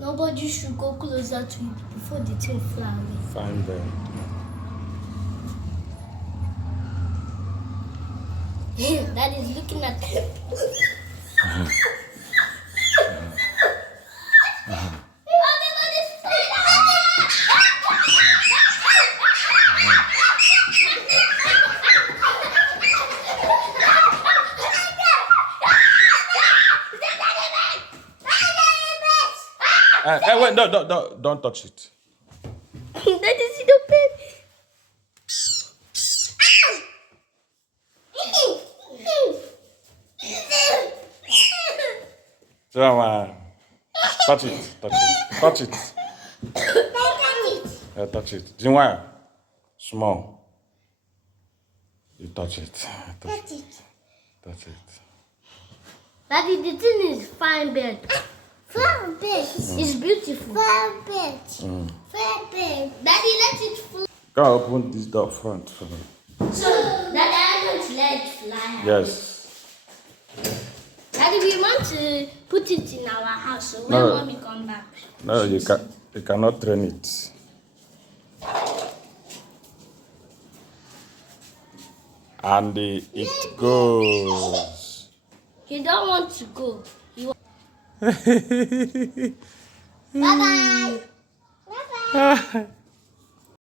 Nobody should go closer to it before the thing fly away. Fine bird. That is looking at Hey, wait, no, don't touch it. that is the baby. Come on. Touch it. Touch it. Yeah, touch it. Jinwa, small. You touch it. Touch it. Daddy, the thing is fine bird. Fine bird. It's beautiful. Fine bird. Fine bird. Daddy, let it fly. Go open this door front for me. So, Daddy, I don't let it fly. Yes. Daddy, we want to put it in our house so when No. mommy come back. No, you cannot train it. And it goes. He don't want to go. Bye-bye. Bye-bye.